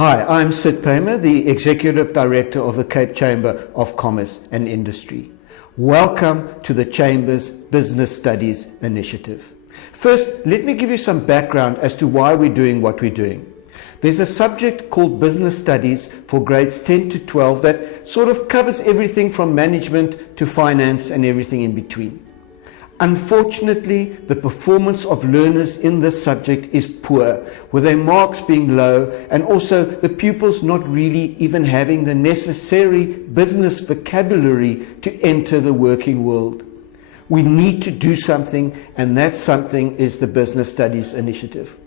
Hi, I'm Sid Paymer, the Executive Director of the Cape Chamber of Commerce and Industry. Welcome to the Chamber's Business Studies Initiative. First, let me give you some background as to why we're doing what we're doing. There's a subject called Business Studies for grades 10 to 12 that sort of covers everything from management to finance and everything in between. Unfortunately, the performance of learners in this subject is poor, with their marks being low and also the pupils not really even having the necessary business vocabulary to enter the working world. We need to do something, and that something is the Business Studies Initiative.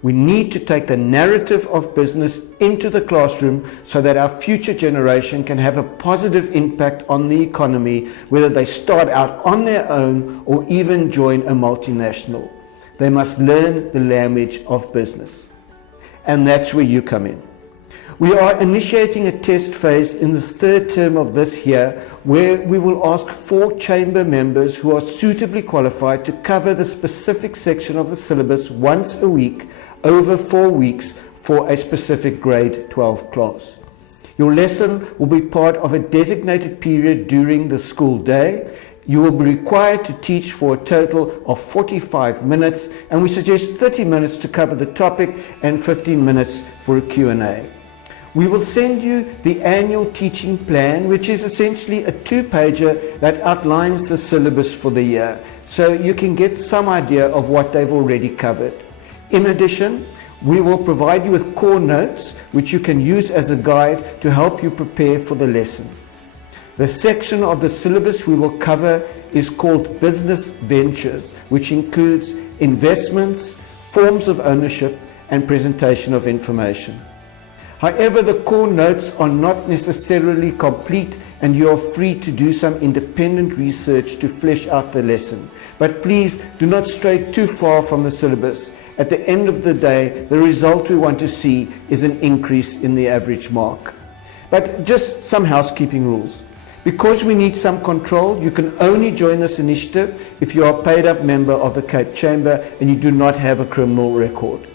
We need to take the narrative of business into the classroom so that our future generation can have a positive impact on the economy, whether they start out on their own or even join a multinational. They must learn the language of business. And that's where you come in. We are initiating a test phase in the third term of this year, where we will ask 4 chamber members who are suitably qualified to cover the specific section of the syllabus once a week over 4 weeks for a specific grade 12 class. Your lesson will be part of a designated period during the school day. You will be required to teach for a total of 45 minutes, and we suggest 30 minutes to cover the topic and 15 minutes for a Q&A. We will send you the annual teaching plan, which is essentially a 2-pager that outlines the syllabus for the year, so you can get some idea of what they've already covered. In addition, we will provide you with core notes, which you can use as a guide to help you prepare for the lesson. The section of the syllabus we will cover is called Business Ventures, which includes investments, forms of ownership, and presentation of information. However, the core notes are not necessarily complete, and you are free to do some independent research to flesh out the lesson. But please do not stray too far from the syllabus. At the end of the day, the result we want to see is an increase in the average mark. But just some housekeeping rules. Because we need some control, you can only join this initiative if you are a paid-up member of the Cape Chamber and you do not have a criminal record.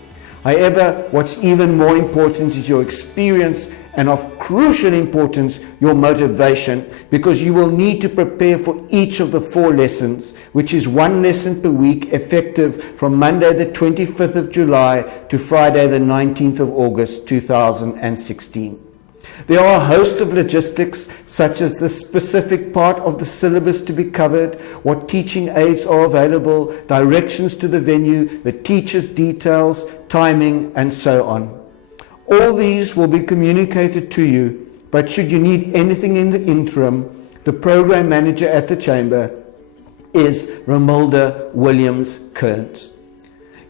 However, what's even more important is your experience, and of crucial importance, your motivation, because you will need to prepare for each of the 4 lessons, which is 1 lesson per week, effective from Monday the 25th of July to Friday the 19th of August 2016. There are a host of logistics, such as the specific part of the syllabus to be covered, what teaching aids are available, directions to the venue, the teacher's details, timing, and so on. All these will be communicated to you, but should you need anything in the interim, the program manager at the Chamber is Romilda Williams-Kearns.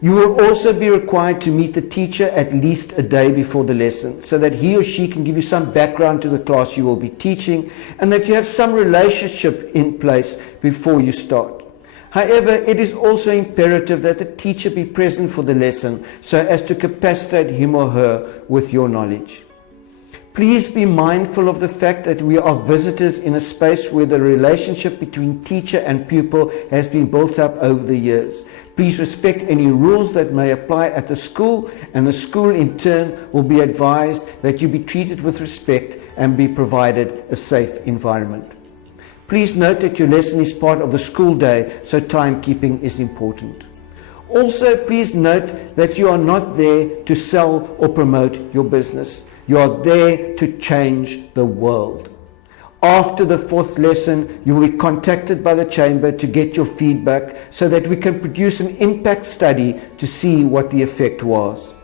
You will also be required to meet the teacher at least a day before the lesson, so that he or she can give you some background to the class you will be teaching, and that you have some relationship in place before you start. However, it is also imperative that the teacher be present for the lesson, so as to capacitate him or her with your knowledge. Please be mindful of the fact that we are visitors in a space where the relationship between teacher and pupil has been built up over the years. Please respect any rules that may apply at the school, and the school in turn will be advised that you be treated with respect and be provided a safe environment. Please note that your lesson is part of the school day, so timekeeping is important. Also, please note that you are not there to sell or promote your business. You are there to change the world. After the 4th lesson, you will be contacted by the Chamber to get your feedback so that we can produce an impact study to see what the effect was.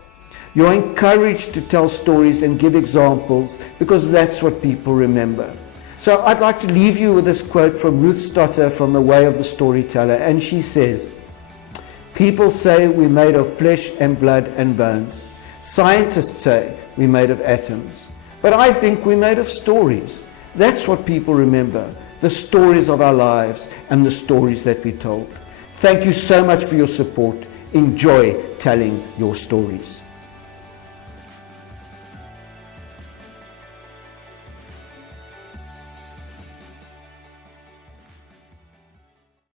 You are encouraged to tell stories and give examples, because that's what people remember. So I'd like to leave you with this quote from Ruth Stotter from The Way of the Storyteller, and she says, "People say we're made of flesh and blood and bones. Scientists say we're made of atoms. But I think we're made of stories. That's what people remember, the stories of our lives and the stories that we told." Thank you so much for your support. Enjoy telling your stories.